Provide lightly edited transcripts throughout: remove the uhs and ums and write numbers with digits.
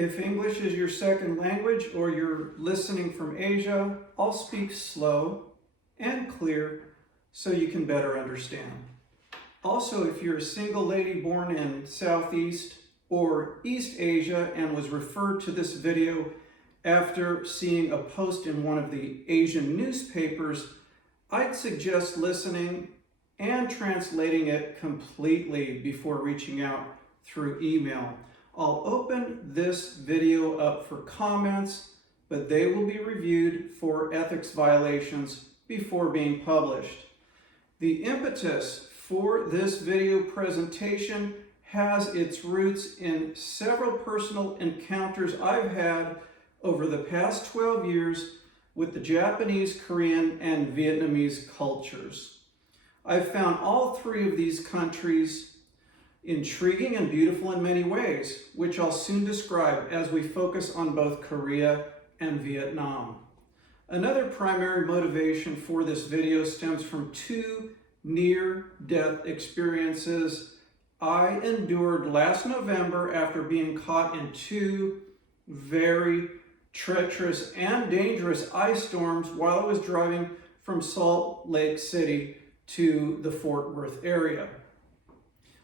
If English is your second language or you're listening from Asia, I'll speak slow and clear so you can better understand. Also, if you're a single lady born in Southeast or East Asia and was referred to this video after seeing a post in one of the Asian newspapers, I'd suggest listening and translating it completely before reaching out through email. I'll open this video up for comments, but they will be reviewed for ethics violations before being published. The impetus for this video presentation has its roots in several personal encounters I've had over the past 12 years with the Japanese, Korean, and Vietnamese cultures. I've found all three of these countries intriguing and beautiful in many ways, which I'll soon describe as we focus on both Korea and Vietnam. Another primary motivation for this video stems from two near-death experiences I endured last November after being caught in two very treacherous and dangerous ice storms while I was driving from Salt Lake City to the Fort Worth area.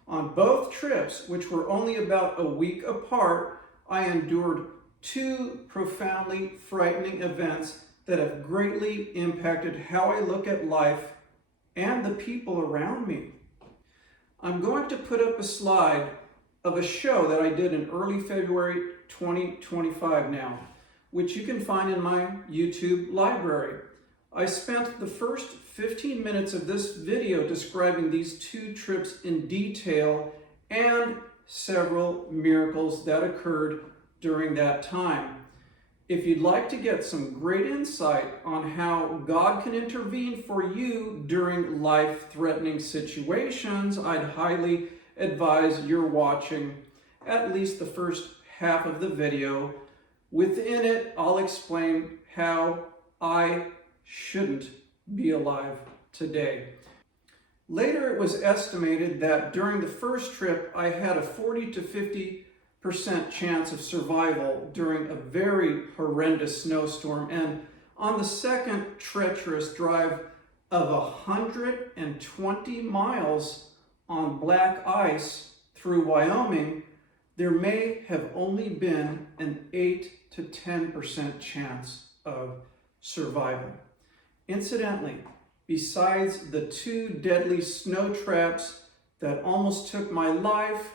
On both trips, which were only about a week apart, I endured two profoundly frightening events that have greatly impacted how I look at life and the people around me. I'm going to put up a slide of a show that I did in early February 2025 now, which you can find in my YouTube library. I spent the first 15 minutes of this video describing these two trips in detail and several miracles that occurred during that time. If you'd like to get some great insight on how God can intervene for you during life-threatening situations, I'd highly advise you're watching at least the first half of the video. Within it, I'll explain how I shouldn't be alive today. Later, it was estimated that during the first trip, I had a 40 to 50% chance of survival during a very horrendous snowstorm. And on the second treacherous drive of 120 miles on black ice through Wyoming, there may have only been an 8 to 10% chance of survival. Incidentally, besides the two deadly snow traps that almost took my life,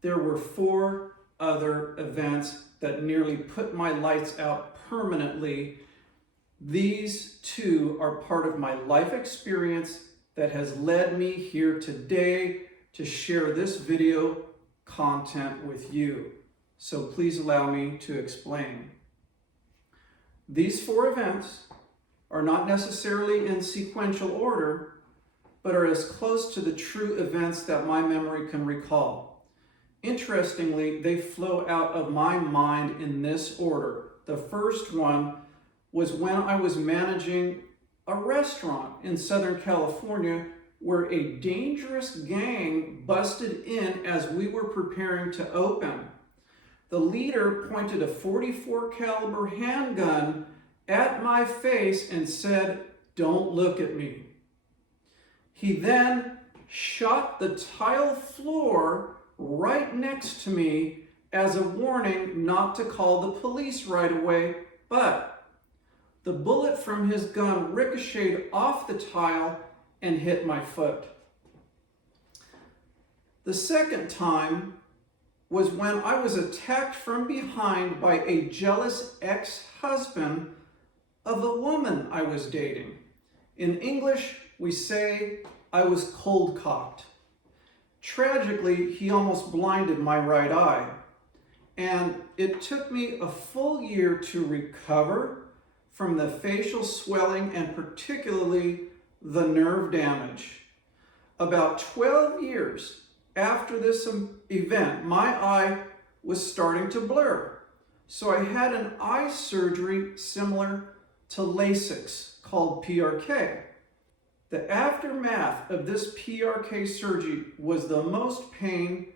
there were 4 other events that nearly put my lights out permanently. These two are part of my life experience that has led me here today to share this video content with you. So please allow me to explain. These 4 events are not necessarily in sequential order, but are as close to the true events that my memory can recall. Interestingly, they flow out of my mind in this order. The first one was when I was managing a restaurant in Southern California where a dangerous gang busted in as we were preparing to open. The leader pointed a .44 caliber handgun at my face and said, "Don't look at me." He then shot the tile floor right next to me as a warning not to call the police right away, but the bullet from his gun ricocheted off the tile and hit my foot. The second time was when I was attacked from behind by a jealous ex-husband of a woman I was dating. In English, we say I was cold-cocked. Tragically, he almost blinded my right eye, and it took me a full year to recover from the facial swelling and particularly the nerve damage. About 12 years after this event, my eye was starting to blur, so I had an eye surgery similar to LASIK called PRK. The aftermath of this PRK surgery was the most pain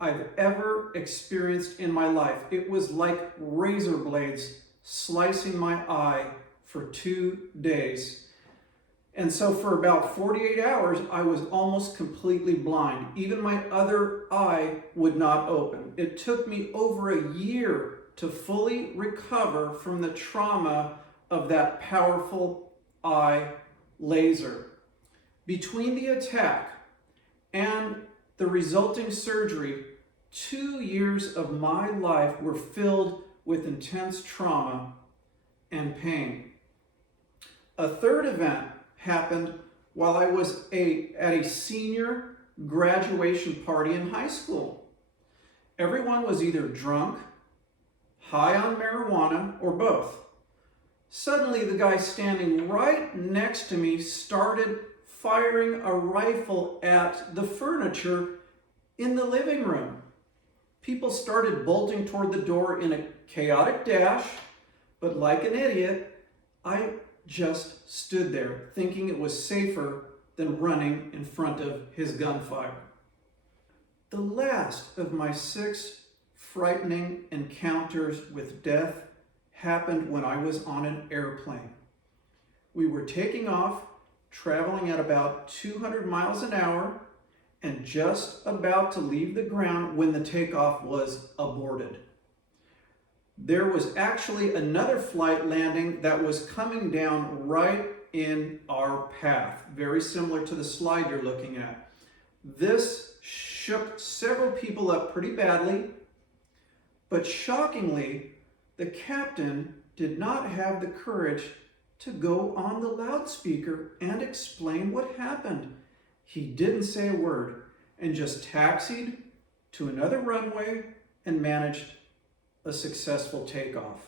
I've ever experienced in my life. It was like razor blades slicing my eye for 2 days. And so for about 48 hours, I was almost completely blind. Even my other eye would not open. It took me over a year to fully recover from the trauma of that powerful eye laser. Between the attack and the resulting surgery, 2 years of my life were filled with intense trauma and pain. A third event happened while I was at a senior graduation party in high school. Everyone was either drunk, high on marijuana, or both. Suddenly, the guy standing right next to me started firing a rifle at the furniture in the living room. People started bolting toward the door in a chaotic dash, but like an idiot, I just stood there thinking it was safer than running in front of his gunfire. The last of my 6 frightening encounters with death happened when I was on an airplane. We were taking off, traveling at about 200 miles an hour, and just about to leave the ground when the takeoff was aborted. There was actually another flight landing that was coming down right in our path, very similar to the slide you're looking at. This shook several people up pretty badly, but shockingly, the captain did not have the courage to go on the loudspeaker and explain what happened. He didn't say a word and just taxied to another runway and managed a successful takeoff.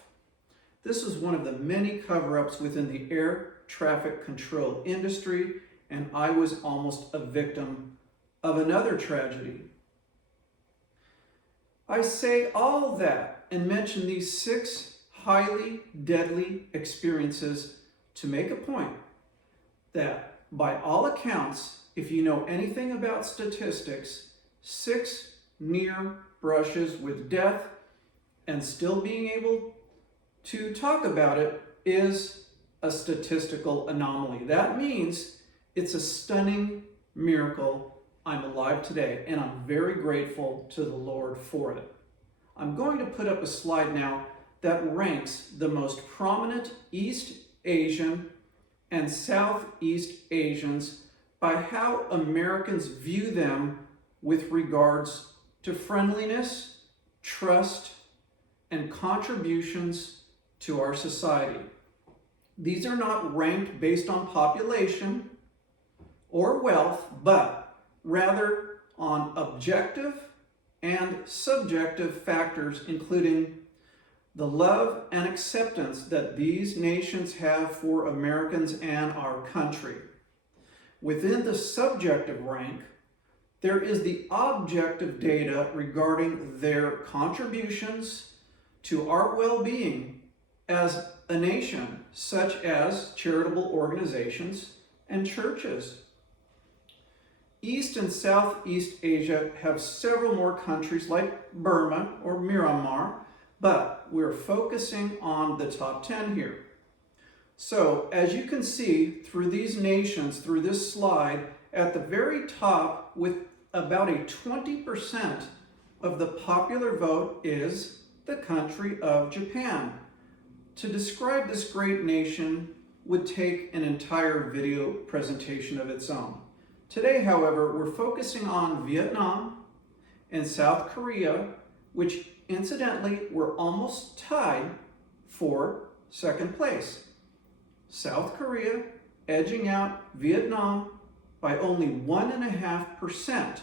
This was one of the many cover-ups within the air traffic control industry, and I was almost a victim of another tragedy. I say all that and mention these 6 highly deadly experiences to make a point that, by all accounts, if you know anything about statistics, 6 near brushes with death and still being able to talk about it is a statistical anomaly. That means it's a stunning miracle I'm alive today, and I'm very grateful to the Lord for it. I'm going to put up a slide now that ranks the most prominent East Asian and Southeast Asians by how Americans view them with regards to friendliness, trust, and contributions to our society. These are not ranked based on population or wealth, but rather on objective and subjective factors, including the love and acceptance that these nations have for Americans and our country. Within the subjective rank, there is the objective data regarding their contributions to our well-being as a nation, such as charitable organizations and churches. East and Southeast Asia have several more countries like Burma or Myanmar, but we're focusing on the top 10 here. So, as you can see through these nations, through this slide, at the very top with about a 20% of the popular vote is the country of Japan. To describe this great nation would take an entire video presentation of its own. Today, however, we're focusing on Vietnam and South Korea, which incidentally were almost tied for second place. South Korea edging out Vietnam by only 1.5%.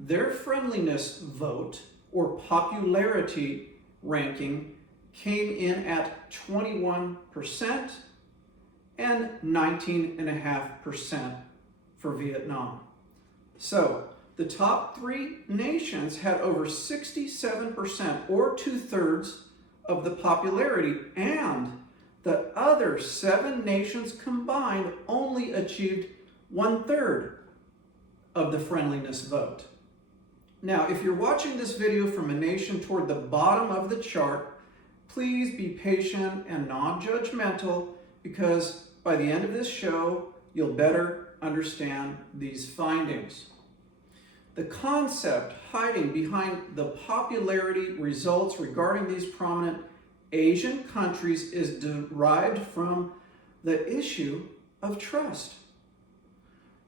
Their friendliness vote or popularity ranking came in at 21% and 19.5% for Vietnam. So the top 3 nations had over 67% or 2/3 of the popularity, and the other 7 nations combined only achieved 1/3 of the friendliness vote. Now, if you're watching this video from a nation toward the bottom of the chart, please be patient and non-judgmental, because by the end of this show, you'll better understand these findings. The concept hiding behind the popularity results regarding these prominent Asian countries is derived from the issue of trust.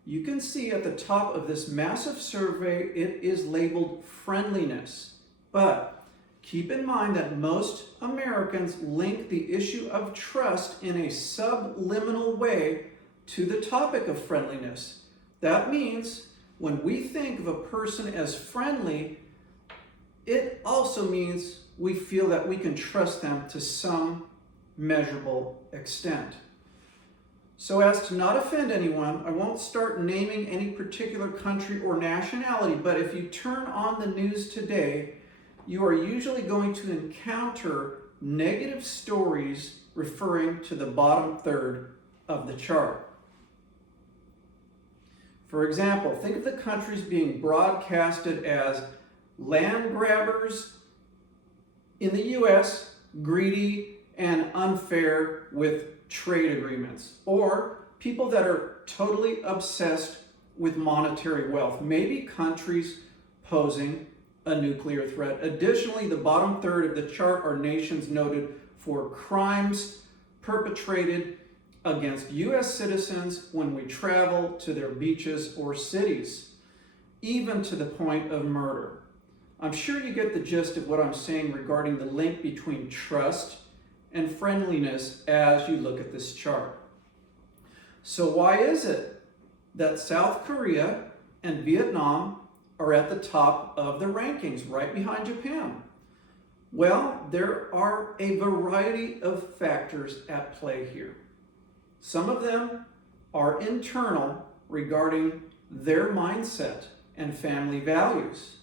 You can see at the top of this massive survey, it is labeled friendliness. But keep in mind that most Americans link the issue of trust in a subliminal way to the topic of friendliness. That means when we think of a person as friendly, it also means we feel that we can trust them to some measurable extent. So as to not offend anyone, I won't start naming any particular country or nationality, but if you turn on the news today, you are usually going to encounter negative stories referring to the bottom third of the chart. For example, think of the countries being broadcasted as land grabbers in the US, greedy and unfair with trade agreements, or people that are totally obsessed with monetary wealth, maybe countries posing a nuclear threat. Additionally, the bottom third of the chart are nations noted for crimes perpetrated against U.S. citizens when we travel to their beaches or cities, even to the point of murder. I'm sure you get the gist of what I'm saying regarding the link between trust and friendliness as you look at this chart. So why is it that South Korea and Vietnam are at the top of the rankings, right behind Japan? Well, there are a variety of factors at play here. Some of them are internal regarding their mindset and family values.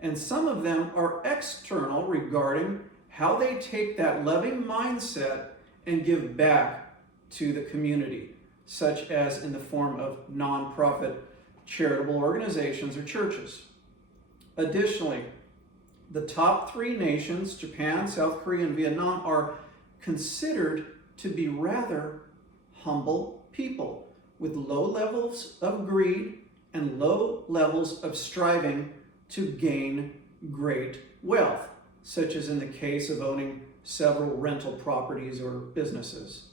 And some of them are external regarding how they take that loving mindset and give back to the community, such as in the form of nonprofit charitable organizations or churches. Additionally, the top three nations, Japan, South Korea, and Vietnam, are considered to be rather humble people with low levels of greed and low levels of striving to gain great wealth, such as in the case of owning several rental properties or businesses.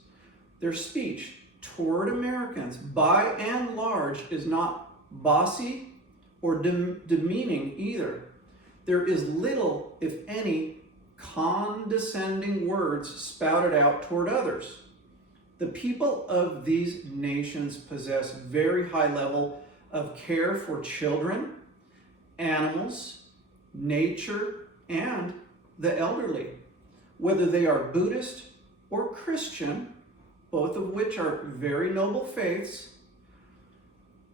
Their speech toward Americans, by and large, is not bossy or demeaning either. There is little, if any, condescending words spouted out toward others. The people of these nations possess very high level of care for children, animals, nature, and the elderly. Whether they are Buddhist or Christian, both of which are very noble faiths,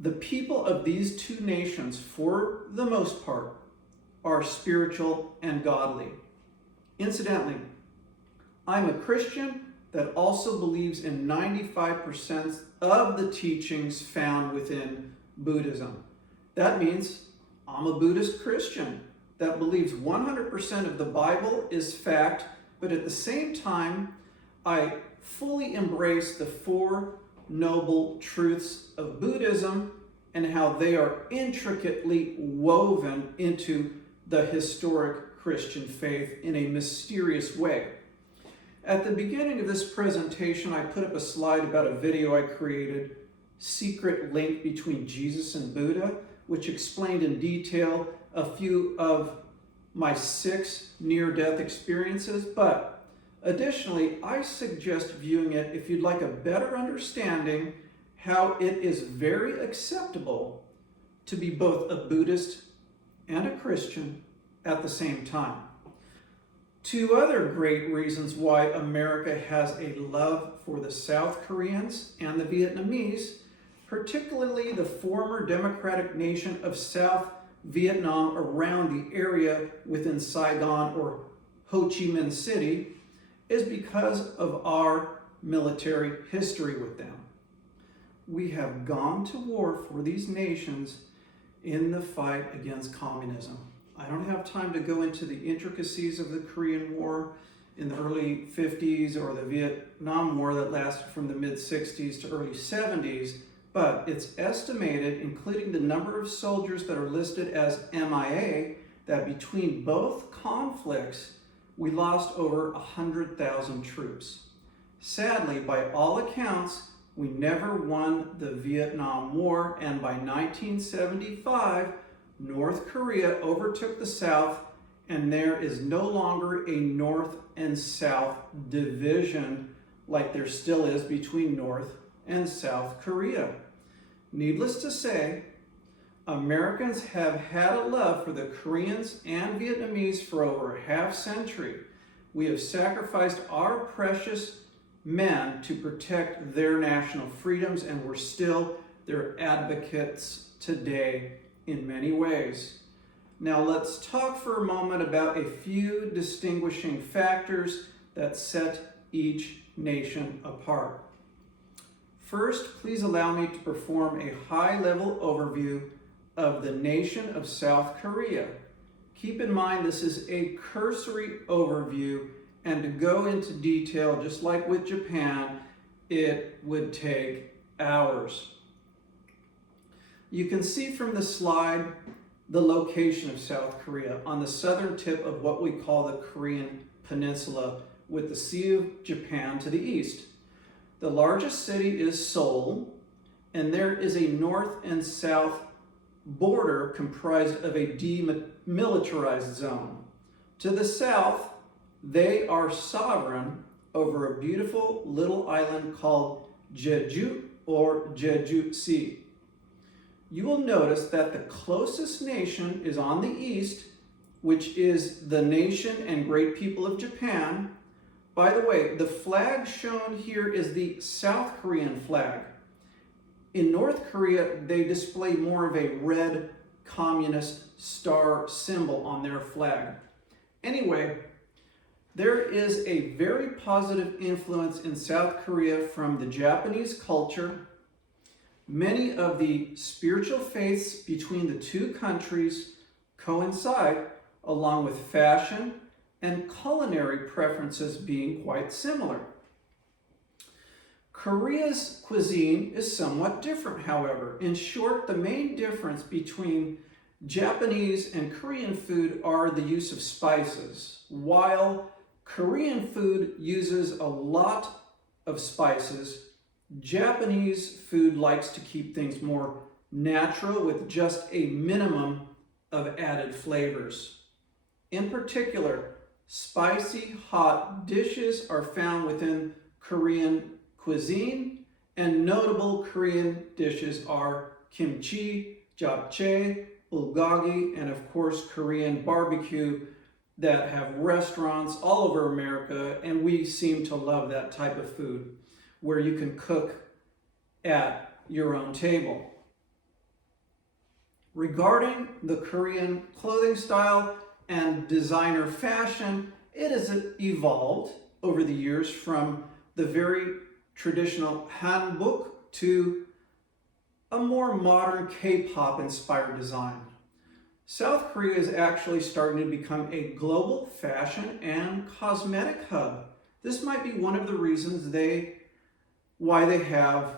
the people of these two nations, for the most part, are spiritual and godly. Incidentally, I'm a Christian that also believes in 95% of the teachings found within Buddhism. That means I'm a Buddhist Christian that believes 100% of the Bible is fact, but at the same time, I fully embrace the Four Noble Truths of Buddhism and how they are intricately woven into the historic Christian faith in a mysterious way. At the beginning of this presentation, I put up a slide about a video I created, Secret Link Between Jesus and Buddha, which explained in detail a few of my 6 near-death experiences, but additionally, I suggest viewing it if you'd like a better understanding how it is very acceptable to be both a Buddhist and a Christian at the same time. 2 other great reasons why America has a love for the South Koreans and the Vietnamese, particularly the former democratic nation of South Vietnam around the area within Saigon or Ho Chi Minh City, is because of our military history with them. We have gone to war for these nations in the fight against communism. I don't have time to go into the intricacies of the Korean War in the early 50s or the Vietnam War that lasted from the mid-60s to early 70s, but it's estimated, including the number of soldiers that are listed as MIA, that between both conflicts, we lost over 100,000 troops. Sadly, by all accounts, we never won the Vietnam War, and by 1975, North Korea overtook the South, and there is no longer a North and South division like there still is between North and South Korea. Needless to say, Americans have had a love for the Koreans and Vietnamese for over a half century. We have sacrificed our precious men to protect their national freedoms, and we're still their advocates today in many ways. Now let's talk for a moment about a few distinguishing factors that set each nation apart. First, please allow me to perform a high-level overview of the nation of South Korea. Keep in mind this is a cursory overview, and to go into detail, just like with Japan, it would take hours. You can see from the slide the location of South Korea on the southern tip of what we call the Korean Peninsula, with the Sea of Japan to the east. The largest city is Seoul, and there is a north and south border comprised of a demilitarized zone. To the south, they are sovereign over a beautiful little island called Jeju or Jeju Sea. You will notice that the closest nation is on the east, which is the nation and great people of Japan. By the way, the flag shown here is the South Korean flag. In North Korea, they display more of a red communist star symbol on their flag. Anyway, there is a very positive influence in South Korea from the Japanese culture. Many of the spiritual faiths between the two countries coincide, along with fashion and culinary preferences being quite similar. Korea's cuisine is somewhat different, however. In short, the main difference between Japanese and Korean food are the use of spices. While Korean food uses a lot of spices, Japanese food likes to keep things more natural with just a minimum of added flavors. In particular, spicy hot dishes are found within Korean cuisine, and notable Korean dishes are kimchi, japchae, bulgogi, and of course Korean barbecue that have restaurants all over America, and we seem to love that type of food where you can cook at your own table. Regarding the Korean clothing style and designer fashion, it has evolved over the years from the very traditional hanbok to a more modern K-pop inspired design. South Korea is actually starting to become a global fashion and cosmetic hub. This might be one of the reasons why they have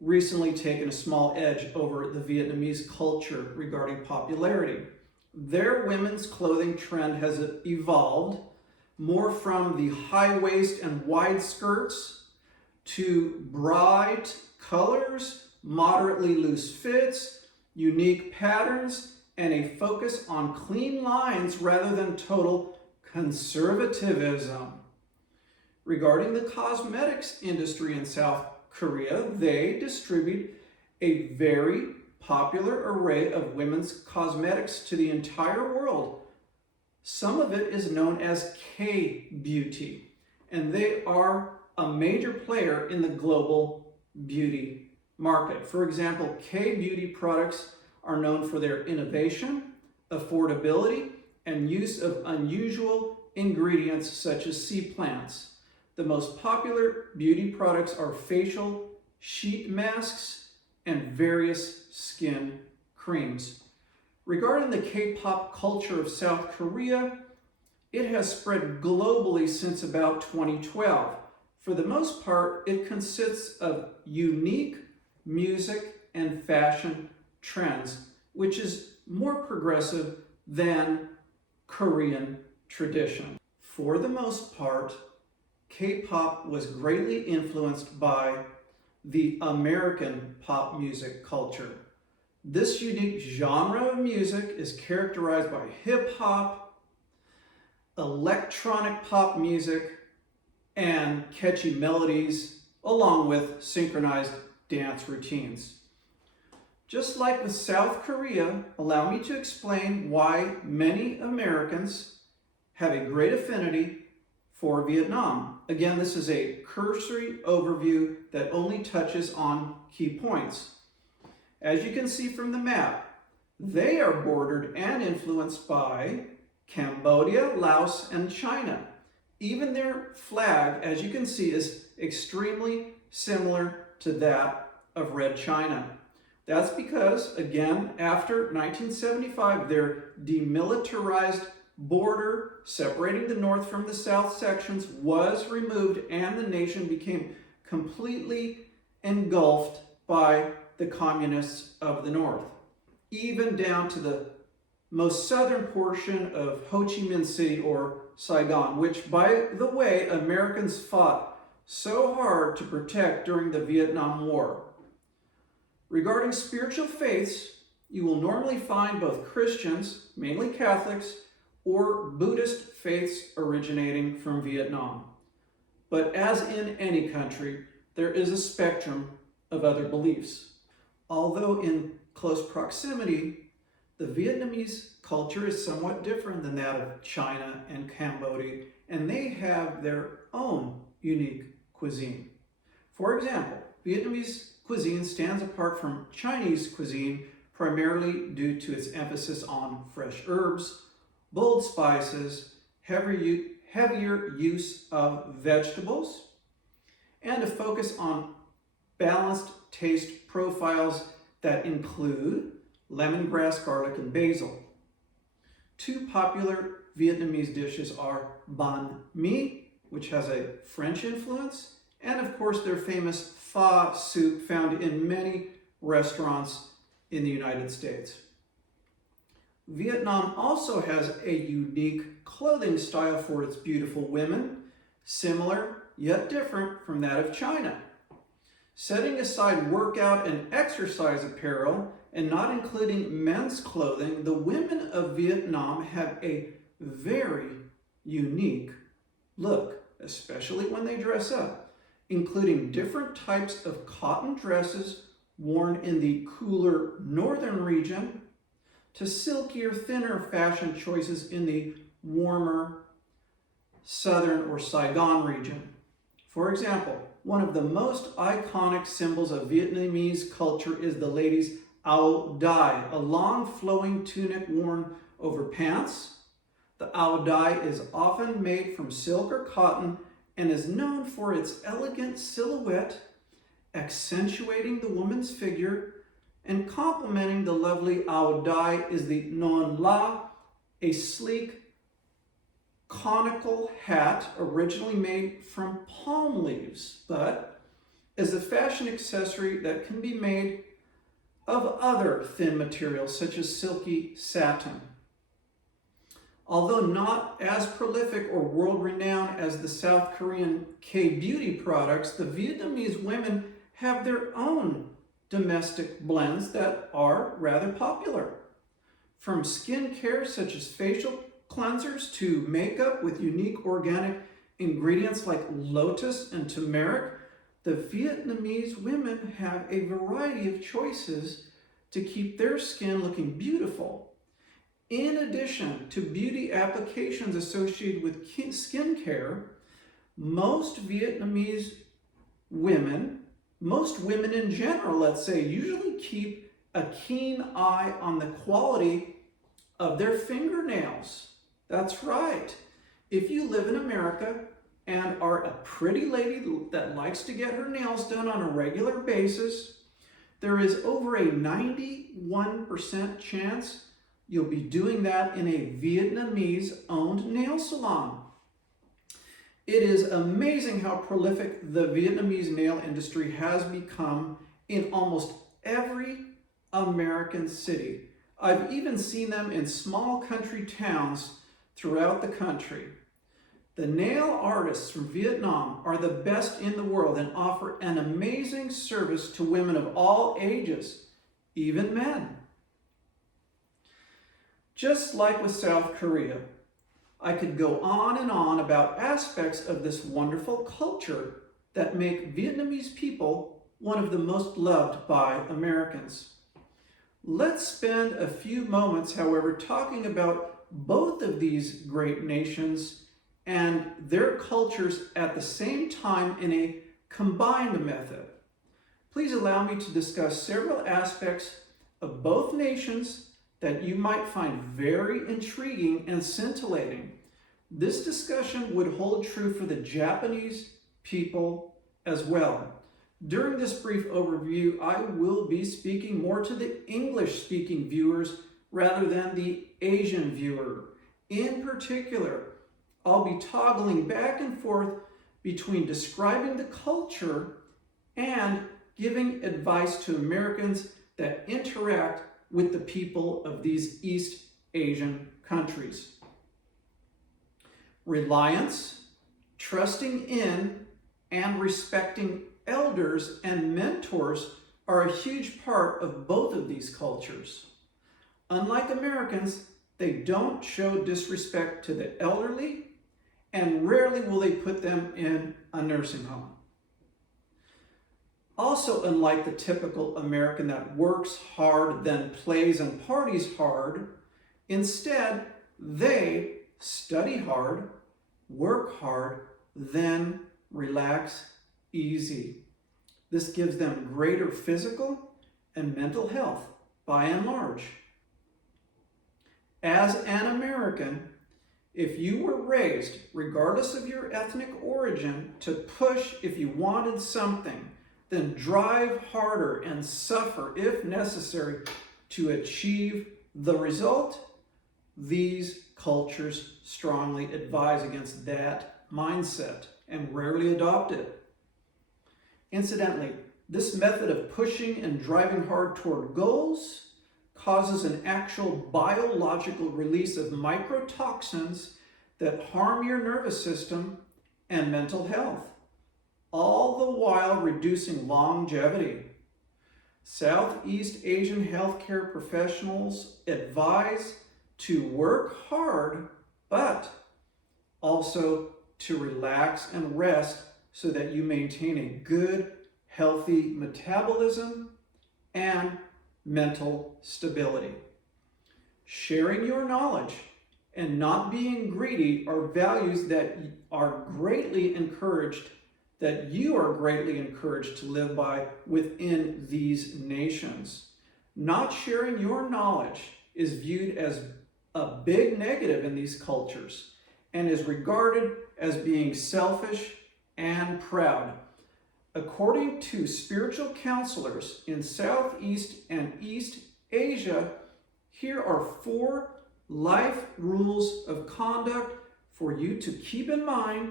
recently taken a small edge over the Vietnamese culture regarding popularity. Their women's clothing trend has evolved more from the high waist and wide skirts to bright colors, moderately loose fits, unique patterns, and a focus on clean lines rather than total conservatism. Regarding the cosmetics industry in South Korea, they distribute a very popular array of women's cosmetics to the entire world. Some of it is known as K-beauty, and they are a major player in the global beauty market. For example, K-beauty products are known for their innovation, affordability, and use of unusual ingredients such as sea plants. The most popular beauty products are facial sheet masks and various skin creams. Regarding the K-pop culture of South Korea, it has spread globally since about 2012. For the most part, it consists of unique music and fashion trends, which is more progressive than Korean tradition. For the most part, K-pop was greatly influenced by the American pop music culture. This unique genre of music is characterized by hip-hop, electronic pop music, and catchy melodies, along with synchronized dance routines. Just like with South Korea, allow me to explain why many Americans have a great affinity for Vietnam. Again, this is a cursory overview that only touches on key points. As you can see from the map, they are bordered and influenced by Cambodia, Laos, and China. Even their flag, as you can see, is extremely similar to that of Red China. That's because, again, after 1975, their demilitarized border separating the north from the south sections was removed, and the nation became completely engulfed by the communists of the north, even down to the most southern portion of Ho Chi Minh City, or Saigon, which, by the way, Americans fought so hard to protect during the Vietnam War. Regarding spiritual faiths, you will normally find both Christians, mainly Catholics, or Buddhist faiths originating from Vietnam. But as in any country, there is a spectrum of other beliefs. Although in close proximity, the Vietnamese culture is somewhat different than that of China and Cambodia, and they have their own unique cuisine. For example, Vietnamese cuisine stands apart from Chinese cuisine primarily due to its emphasis on fresh herbs, bold spices, heavier use of vegetables, and a focus on balanced taste profiles that include lemongrass, garlic, and basil. Two popular Vietnamese dishes are banh mi, which has a French influence, and of course their famous pho soup found in many restaurants in the United States. Vietnam also has a unique clothing style for its beautiful women, similar yet different from that of China. Setting aside workout and exercise apparel and not including men's clothing, the women of Vietnam have a very unique look, especially when they dress up, including different types of cotton dresses worn in the cooler northern region to silkier, thinner fashion choices in the warmer southern or Saigon region. For example, one of the most iconic symbols of Vietnamese culture is the lady's áo dai, a long flowing tunic worn over pants. The áo dai is often made from silk or cotton and is known for its elegant silhouette, accentuating the woman's figure, and complementing the lovely áo dai is the non la, a sleek, conical hat originally made from palm leaves, but is a fashion accessory that can be made of other thin materials such as silky satin. Although not as prolific or world-renowned as the South Korean K-beauty products, the Vietnamese women have their own domestic blends that are rather popular. From skincare such as facial cleansers to makeup with unique organic ingredients like lotus and turmeric, the Vietnamese women have a variety of choices to keep their skin looking beautiful. In addition to beauty applications associated with skincare, most women in general, let's say, usually keep a keen eye on the quality of their fingernails. That's right. If you live in America and are a pretty lady that likes to get her nails done on a regular basis, there is over a 91% chance you'll be doing that in a Vietnamese-owned nail salon. It is amazing how prolific the Vietnamese nail industry has become in almost every American city. I've even seen them in small country towns throughout the country. The nail artists from Vietnam are the best in the world and offer an amazing service to women of all ages, even men. Just like with South Korea, I could go on and on about aspects of this wonderful culture that make Vietnamese people one of the most loved by Americans. Let's spend a few moments, however, talking about both of these great nations and their cultures at the same time in a combined method. Please allow me to discuss several aspects of both nations that you might find very intriguing and scintillating. This discussion would hold true for the Japanese people as well. During this brief overview, I will be speaking more to the English-speaking viewers rather than the Asian viewer. In particular, I'll be toggling back and forth between describing the culture and giving advice to Americans that interact with the people of these East Asian countries. Reliance, trusting in, and respecting elders and mentors are a huge part of both of these cultures. Unlike Americans, they don't show disrespect to the elderly, and rarely will they put them in a nursing home. Also, unlike the typical American that works hard, then plays and parties hard, instead, they study hard, work hard, then relax easy. This gives them greater physical and mental health by and large. As an American, if you were raised, regardless of your ethnic origin, to push if you wanted something, then drive harder and suffer if necessary to achieve the result, these cultures strongly advise against that mindset and rarely adopt it. Incidentally, this method of pushing and driving hard toward goals causes an actual biological release of microtoxins that harm your nervous system and mental health, all the while reducing longevity. Southeast Asian healthcare professionals advise to work hard, but also to relax and rest so that you maintain a good, healthy metabolism and mental stability. Sharing your knowledge and not being greedy are values that are greatly encouraged, that you are greatly encouraged to live by within these nations. Not sharing your knowledge is viewed as a big negative in these cultures and is regarded as being selfish and proud. According to spiritual counselors in Southeast and East Asia, here are 4 life rules of conduct for you to keep in mind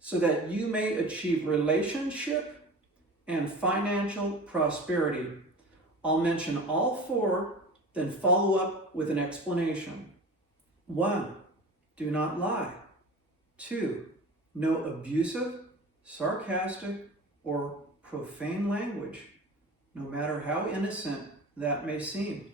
so that you may achieve relationship and financial prosperity. I'll mention all 4, then follow up with an explanation. 1, do not lie. 2, no abusive, sarcastic, or profane language, no matter how innocent that may seem.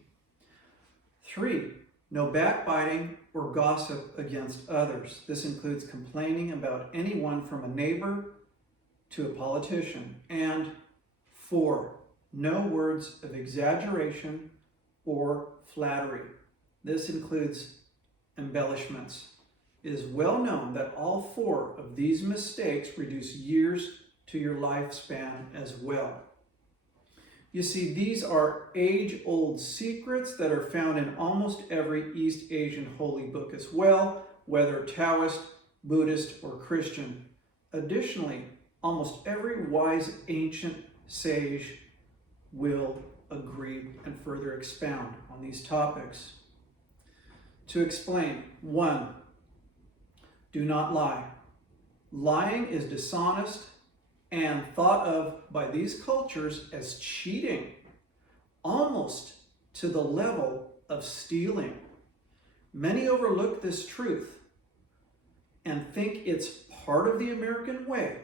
3, no backbiting or gossip against others. This includes complaining about anyone from a neighbor to a politician. And 4, no words of exaggeration or flattery. This includes embellishments. It is well known that all 4 of these mistakes reduce years to your lifespan as well. You see, these are age-old secrets that are found in almost every East Asian holy book as well, whether Taoist, Buddhist, or Christian. Additionally, almost every wise ancient sage will agree and further expound on these topics. to explain. 1, do not lie. Lying is dishonest and thought of by these cultures as cheating, almost to the level of stealing. Many overlook this truth and think it's part of the American way,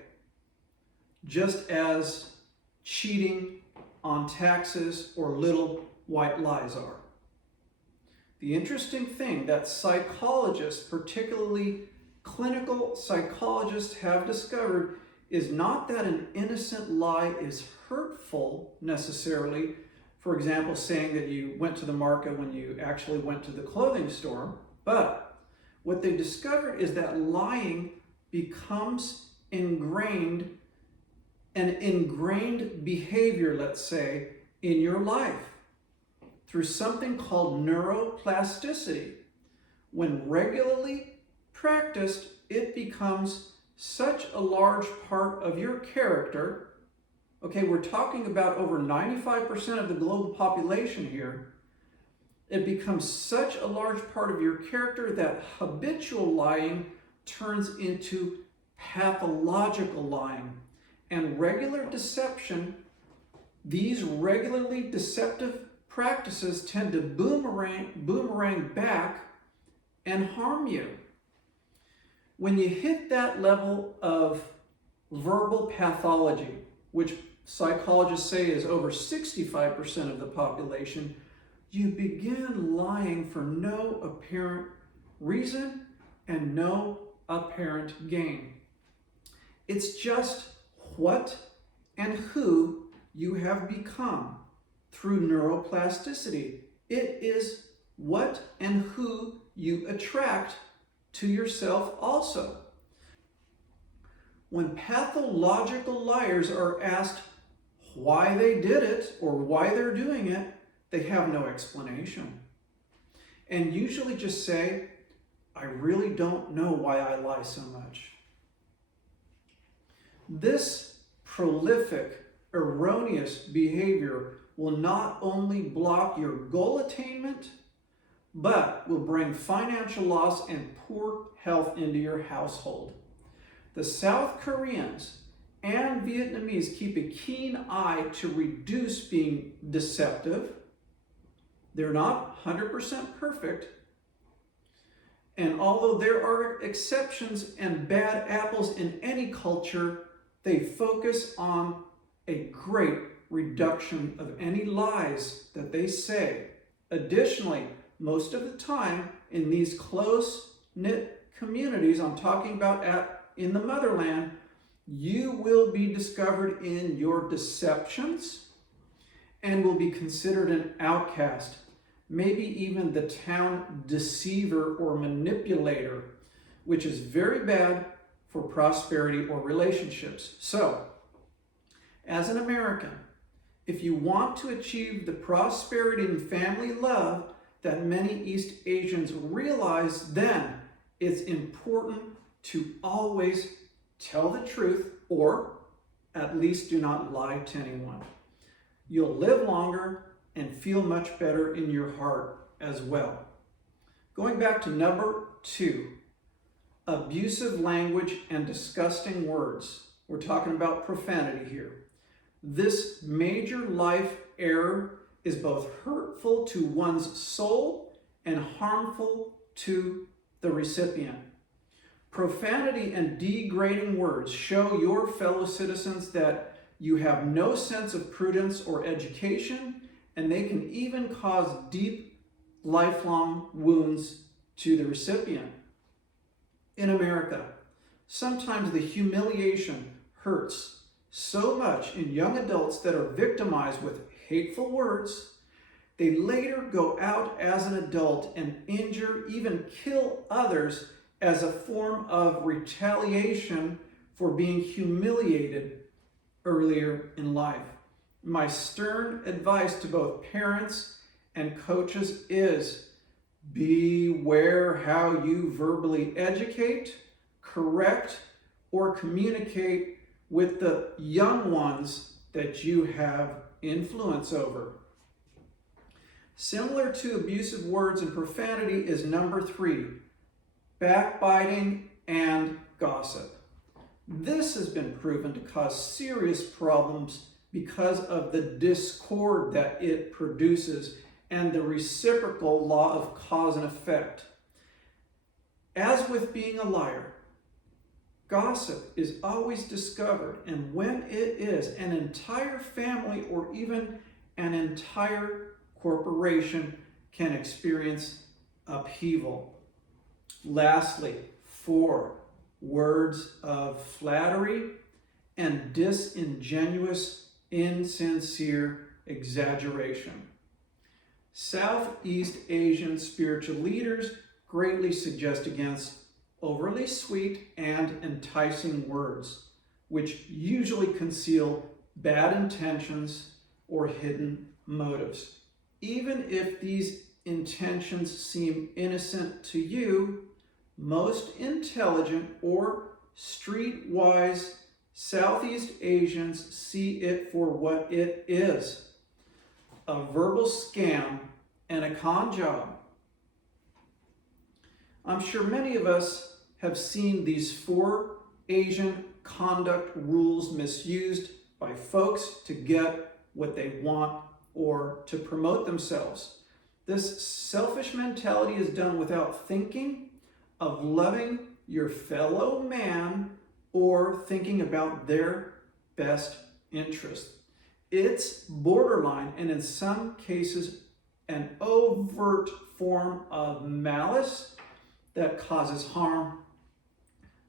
just as cheating on taxes or little white lies are. The interesting thing that psychologists, particularly clinical psychologists, have discovered is not that an innocent lie is hurtful necessarily. For example, saying that you went to the market when you actually went to the clothing store. But what they discovered is that lying becomes an ingrained behavior, let's say, in your life through something called neuroplasticity. When regularly practiced, it becomes such a large part of your character. Okay, we're talking about over 95% of the global population here. It becomes such a large part of your character that habitual lying turns into pathological lying. And regular deception, these regularly deceptive practices tend to boomerang back and harm you. When you hit that level of verbal pathology, which psychologists say is over 65% of the population, you begin lying for no apparent reason and no apparent gain. It's just what and who you have become through neuroplasticity. It is what and who you attract to yourself also. When pathological liars are asked why they did it or why they're doing it, they have no explanation. And usually just say, I really don't know why I lie so much. This prolific, erroneous behavior will not only block your goal attainment, but will bring financial loss and poor health into your household. The South Koreans and Vietnamese keep a keen eye to reduce being deceptive. They're not 100% perfect. And although there are exceptions and bad apples in any culture, they focus on a great reduction of any lies that they say. Additionally, most of the time in these close-knit communities I'm talking about in the motherland, you will be discovered in your deceptions and will be considered an outcast, maybe even the town deceiver or manipulator, which is very bad for prosperity or relationships. So, as an American, if you want to achieve the prosperity and family love that many East Asians realize, then it's important to always tell the truth, or at least do not lie to anyone. You'll live longer and feel much better in your heart as well. Going back to number 2, abusive language and disgusting words. We're talking about profanity here. This major life error is both hurtful to one's soul and harmful to the recipient. Profanity and degrading words show your fellow citizens that you have no sense of prudence or education, and they can even cause deep, lifelong wounds to the recipient. In America, sometimes the humiliation hurts so much in young adults that are victimized with hateful words, they later go out as an adult and injure, even kill others as a form of retaliation for being humiliated earlier in life. My stern advice to both parents and coaches is beware how you verbally educate, correct, or communicate with the young ones that you have influence over. Similar to abusive words and profanity is number 3, backbiting and gossip. This has been proven to cause serious problems because of the discord that it produces and the reciprocal law of cause and effect. As with being a liar, gossip is always discovered, and when it is, an entire family or even an entire corporation can experience upheaval. Lastly, 4, words of flattery and disingenuous, insincere exaggeration. Southeast Asian spiritual leaders greatly suggest against overly sweet and enticing words, which usually conceal bad intentions or hidden motives. Even if these intentions seem innocent to you, most intelligent or streetwise Southeast Asians see it for what it is: a verbal scam and a con job. I'm sure many of us have seen these 4 Asian conduct rules misused by folks to get what they want or to promote themselves. This selfish mentality is done without thinking of loving your fellow man or thinking about their best interest. It's borderline, and in some cases, an overt form of malice that causes harm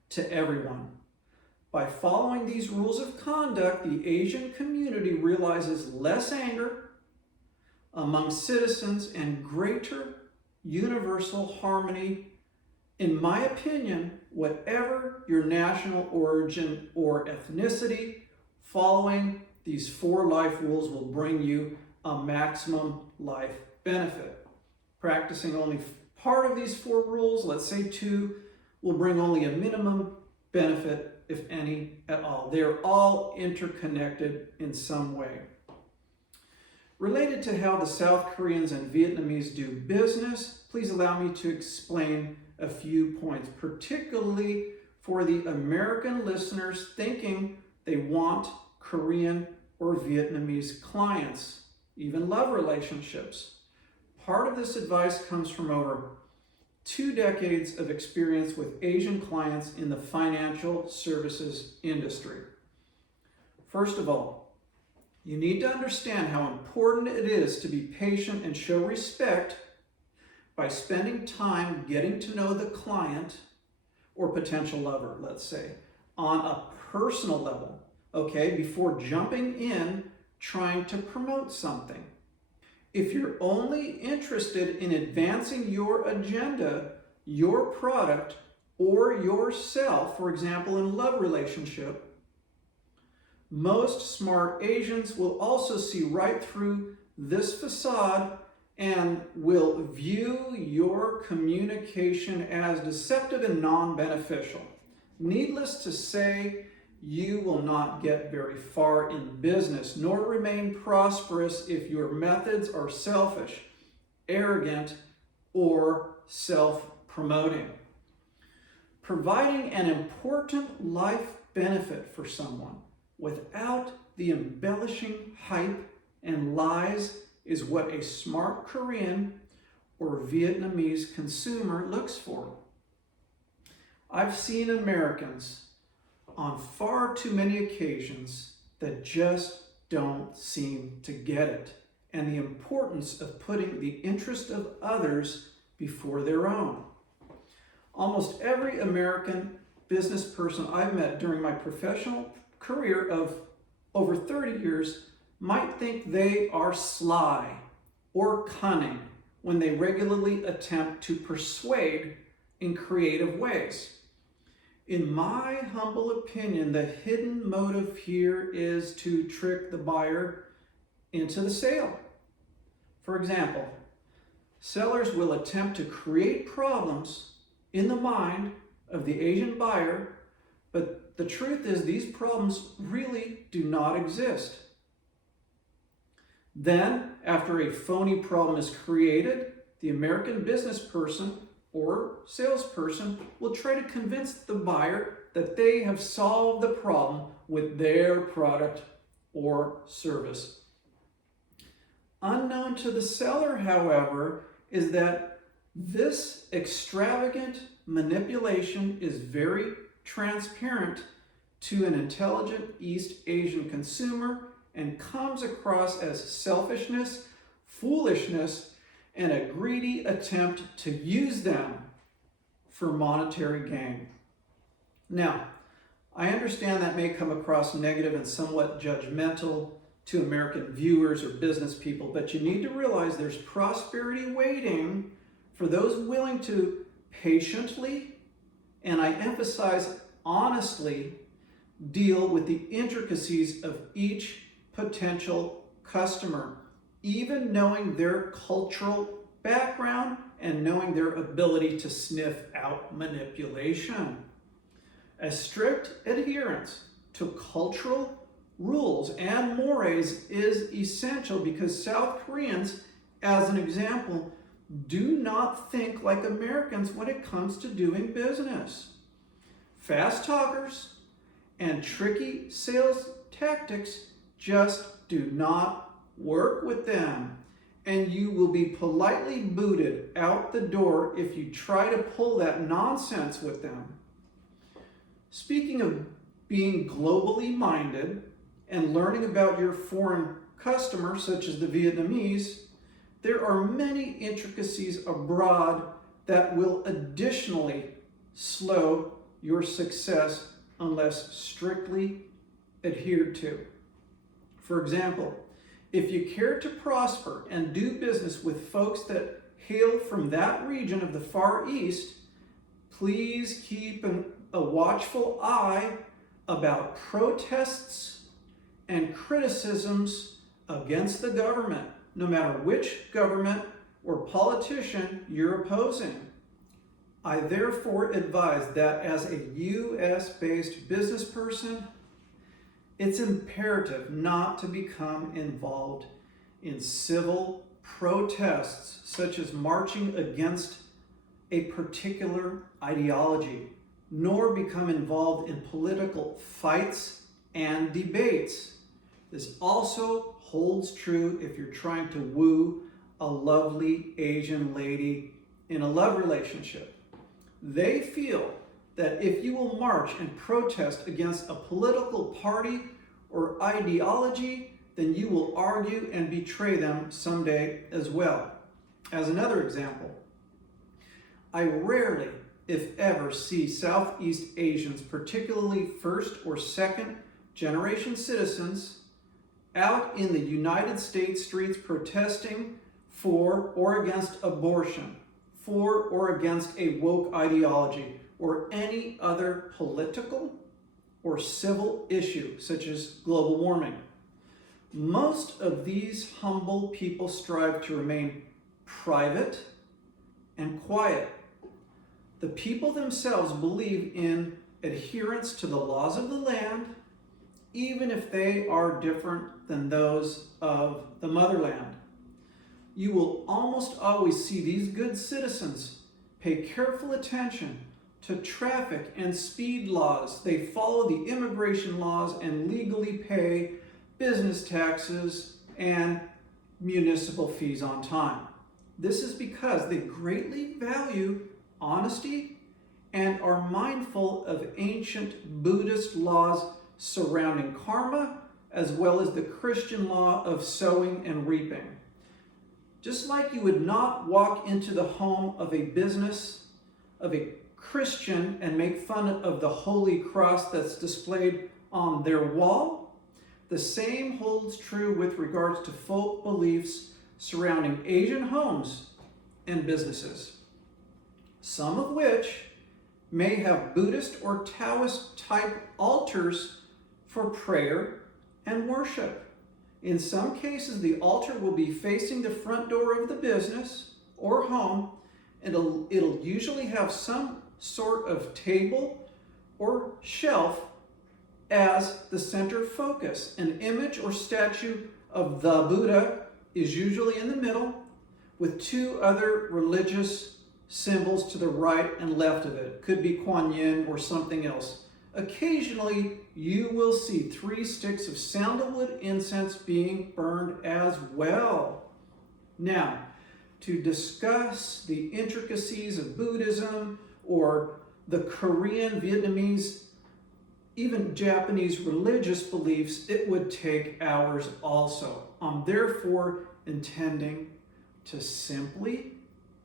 to everyone. By following these rules of conduct, the Asian community realizes less anger among citizens and greater universal harmony. In my opinion, whatever your national origin or ethnicity, following these 4 life rules will bring you a maximum life benefit. Practicing only part of these 4 rules, let's say 2, will bring only a minimum benefit, if any at all. They're all interconnected in some way. Related to how the South Koreans and Vietnamese do business, please allow me to explain a few points, particularly for the American listeners thinking they want Korean or Vietnamese clients, even love relationships. Part of this advice comes from over 2 decades of experience with Asian clients in the financial services industry. First of all, you need to understand how important it is to be patient and show respect by spending time getting to know the client or potential lover, let's say, on a personal level, okay, before jumping in trying to promote something. If you're only interested in advancing your agenda, your product, or yourself, for example, in a love relationship, most smart Asians will also see right through this facade and will view your communication as deceptive and non-beneficial. Needless to say, you will not get very far in business, nor remain prosperous if your methods are selfish, arrogant, or self-promoting. Providing an important life benefit for someone without the embellishing hype and lies is what a smart Korean or Vietnamese consumer looks for. I've seen Americans on far too many occasions that just don't seem to get it, and the importance of putting the interest of others before their own. Almost every American business person I've met during my professional career of over 30 years might think they are sly or cunning when they regularly attempt to persuade in creative ways. In my humble opinion, the hidden motive here is to trick the buyer into the sale. For example, sellers will attempt to create problems in the mind of the Asian buyer, but the truth is these problems really do not exist. Then after a phony problem is created, the American business person or salesperson will try to convince the buyer that they have solved the problem with their product or service. Unknown to the seller, however, is that this extravagant manipulation is very transparent to an intelligent East Asian consumer and comes across as selfishness, foolishness, and a greedy attempt to use them for monetary gain. Now, I understand that may come across negative and somewhat judgmental to American viewers or business people, but you need to realize there's prosperity waiting for those willing to patiently, and I emphasize honestly, deal with the intricacies of each potential customer, even knowing their cultural background and knowing their ability to sniff out manipulation. A strict adherence to cultural rules and mores is essential because South Koreans, as an example, do not think like Americans when it comes to doing business. Fast talkers and tricky sales tactics just do not work with them, and you will be politely booted out the door if you try to pull that nonsense with them. Speaking of being globally minded and learning about your foreign customers, such as the Vietnamese, there are many intricacies abroad that will additionally slow your success unless strictly adhered to. For example, if you care to prosper and do business with folks that hail from that region of the Far East, please keep a watchful eye about protests and criticisms against the government, no matter which government or politician you're opposing. I therefore advise that as a U.S.-based business person, it's imperative not to become involved in civil protests, such as marching against a particular ideology, nor become involved in political fights and debates. This also holds true if you're trying to woo a lovely Asian lady in a love relationship. They feel that if you will march and protest against a political party or ideology, then you will argue and betray them someday as well. As another example, I rarely, if ever, see Southeast Asians, particularly first or second generation citizens, out in the United States streets protesting for or against abortion, for or against a woke ideology, or any other political or civil issue, such as global warming. Most of these humble people strive to remain private and quiet. The people themselves believe in adherence to the laws of the land, even if they are different than those of the motherland. You will almost always see these good citizens pay careful attention to traffic and speed laws. They follow the immigration laws and legally pay business taxes and municipal fees on time. This is because they greatly value honesty and are mindful of ancient Buddhist laws surrounding karma, as well as the Christian law of sowing and reaping. Just like you would not walk into the home of a business of a Christian and make fun of the holy cross that's displayed on their wall, the same holds true with regards to folk beliefs surrounding Asian homes and businesses, some of which may have Buddhist or Taoist type altars for prayer and worship. In some cases, the altar will be facing the front door of the business or home, and it'll usually have some sort of table or shelf as the center focus, an image or statue of the Buddha is usually in the middle with two other religious symbols to the right and left of it. Could be Kuan Yin or something else. Occasionally, you will see 3 sticks of sandalwood incense being burned as well. Now, to discuss the intricacies of Buddhism or the Korean, Vietnamese, even Japanese religious beliefs, it would take hours also. I'm therefore intending to simply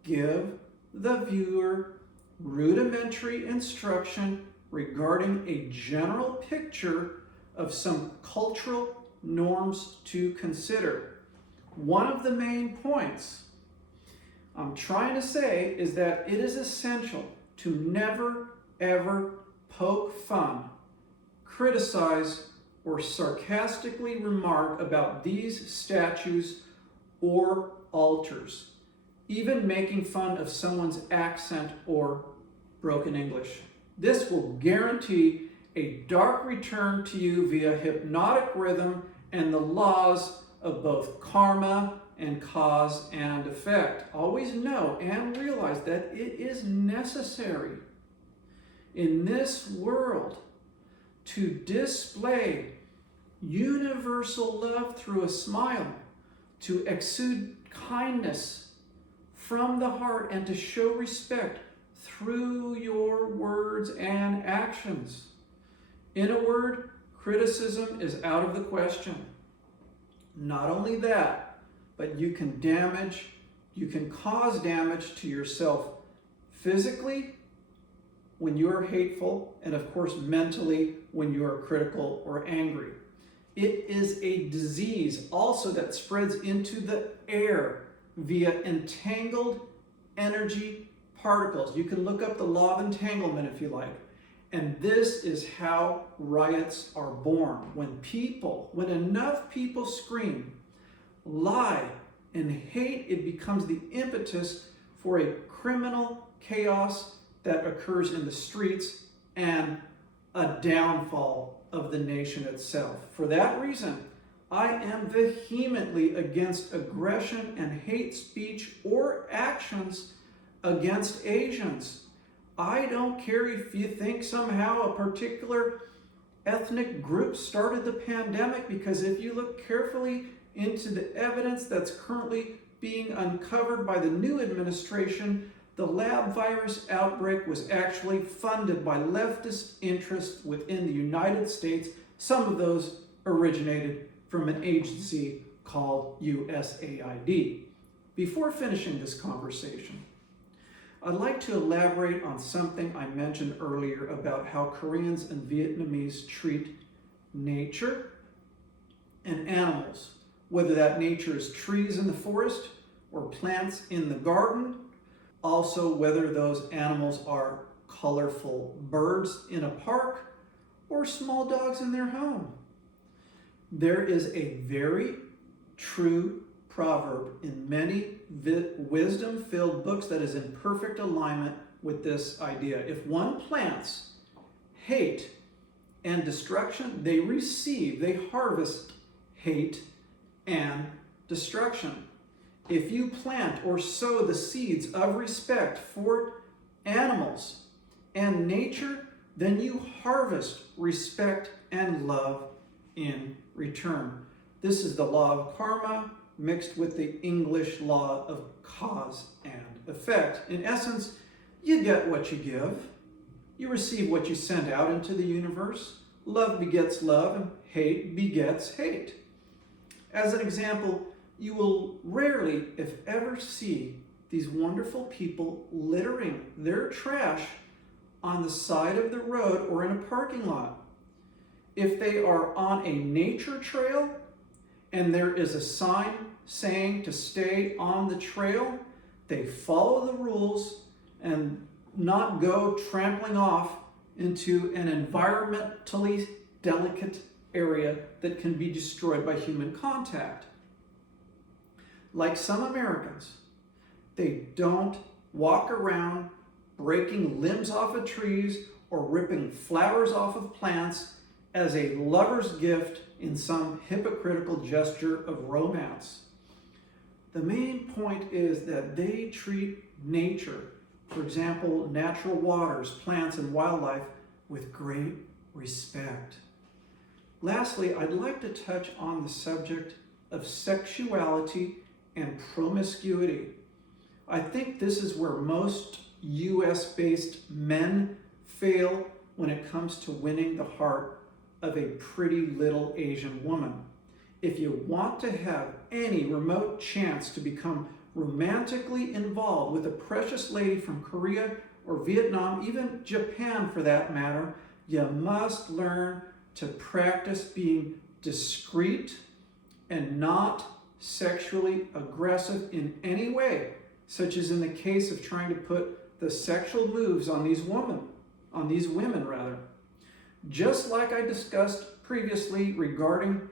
give the viewer rudimentary instruction regarding a general picture of some cultural norms to consider. One of the main points I'm trying to say is that it is essential to never, ever poke fun, criticize, or sarcastically remark about these statues or altars, even making fun of someone's accent or broken English. This will guarantee a dark return to you via hypnotic rhythm and the laws of both karma and cause and effect. Always know and realize that it is necessary in this world to display universal love through a smile, to exude kindness from the heart, and to show respect through your words and actions. In a word, criticism is out of the question. Not only that, but you can cause damage to yourself physically when you are hateful, and of course mentally when you are critical or angry. It is a disease also that spreads into the air via entangled energy particles. You can look up the law of entanglement if you like. And this is how riots are born. When enough people scream, lie, and hate, it becomes the impetus for a criminal chaos that occurs in the streets and a downfall of the nation itself. For that reason, I am vehemently against aggression and hate speech or actions against Asians. I don't care if you think somehow a particular ethnic group started the pandemic, because if you look carefully into the evidence that's currently being uncovered by the new administration, the lab virus outbreak was actually funded by leftist interests within the United States. Some of those originated from an agency called USAID. Before finishing this conversation, I'd like to elaborate on something I mentioned earlier about how Koreans and Vietnamese treat nature and animals, whether that nature is trees in the forest or plants in the garden, also whether those animals are colorful birds in a park or small dogs in their home. There is a very true proverb in many wisdom-filled books that is in perfect alignment with this idea. If one plants hate and destruction, they harvest hate and destruction. If you plant or sow the seeds of respect for animals and nature, then you harvest respect and love in return. This is the law of karma mixed with the English law of cause and effect. In essence, you get what you give. You receive what you send out into the universe. Love begets love, and hate begets hate. As an example, you will rarely, if ever, see these wonderful people littering their trash on the side of the road or in a parking lot. If they are on a nature trail and there is a sign saying to stay on the trail, they follow the rules and not go trampling off into an environmentally delicate area that can be destroyed by human contact. Like some Americans, they don't walk around breaking limbs off of trees or ripping flowers off of plants as a lover's gift in some hypocritical gesture of romance. The main point is that they treat nature, for example, natural waters, plants, and wildlife, with great respect. Lastly, I'd like to touch on the subject of sexuality and promiscuity. I think this is where most US-based men fail when it comes to winning the heart of a pretty little Asian woman. If you want to have any remote chance to become romantically involved with a precious lady from Korea or Vietnam, even Japan for that matter, you must learn to practice being discreet and not sexually aggressive in any way, such as in the case of trying to put the sexual moves on these women. Just like I discussed previously regarding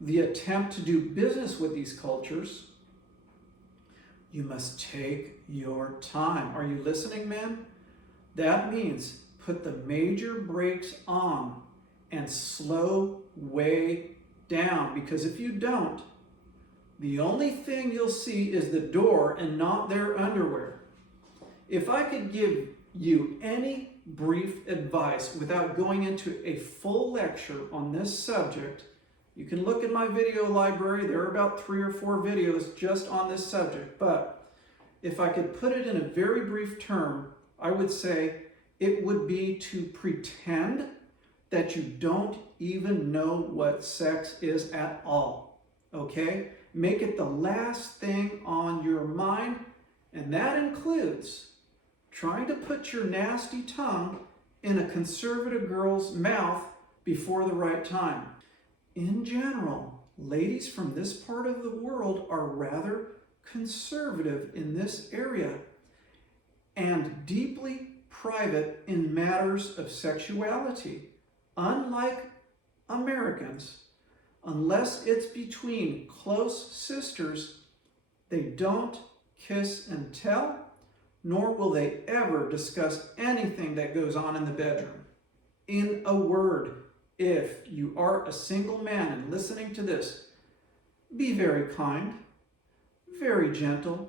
the attempt to do business with these cultures, you must take your time. Are you listening, men? That means put the major brakes on and slow way down, because if you don't, the only thing you'll see is the door and not their underwear. If I could give you any brief advice without going into a full lecture on this subject, you can look in my video library. There are about 3 or 4 videos just on this subject. But if I could put it in a very brief term, I would say it would be to pretend that you don't even know what sex is at all. Okay? Make it the last thing on your mind, and that includes trying to put your nasty tongue in a conservative girl's mouth before the right time. In general, ladies from this part of the world are rather conservative in this area and deeply private in matters of sexuality. Unlike Americans, unless it's between close sisters, they don't kiss and tell, nor will they ever discuss anything that goes on in the bedroom. In a word, if you are a single man and listening to this, be very kind, very gentle,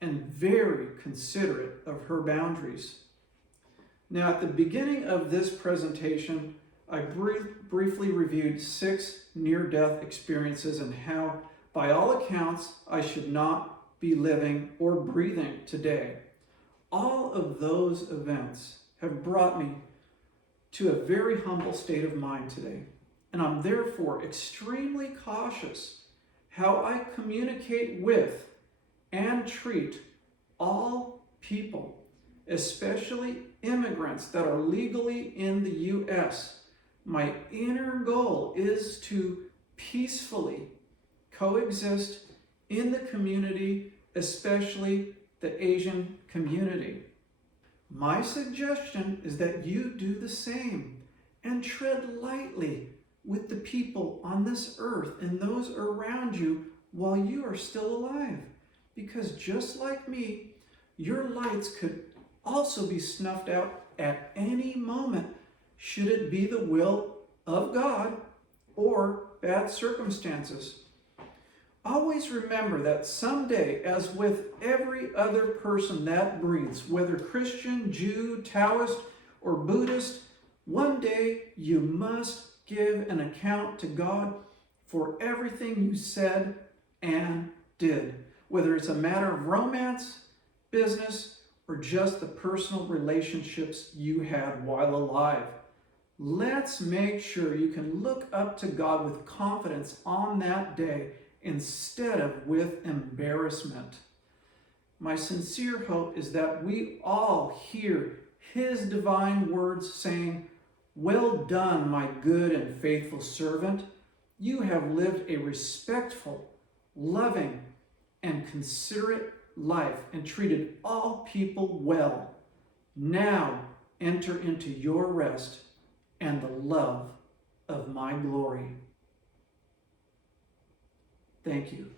and very considerate of her boundaries. Now, at the beginning of this presentation, I briefly reviewed 6 near-death experiences and how, by all accounts, I should not be living or breathing today. All of those events have brought me to a very humble state of mind today, and I'm therefore extremely cautious how I communicate with and treat all people, especially immigrants that are legally in the U.S. My inner goal is to peacefully coexist in the community, especially the Asian community. My suggestion is that you do the same and tread lightly with the people on this earth and those around you while you are still alive. Because just like me, your lights could also be snuffed out at any moment, should it be the will of God or bad circumstances. Always remember that someday, as with every other person that breathes, whether Christian, Jew, Taoist, or Buddhist, one day you must give an account to God for everything you said and did, whether it's a matter of romance, business, or just the personal relationships you had while alive. Let's make sure you can look up to God with confidence on that day instead of with embarrassment. My sincere hope is that we all hear His divine words saying, "Well done, my good and faithful servant. You have lived a respectful, loving, and considerate life and treated all people well. Now enter into your rest and the love of my glory." Thank you.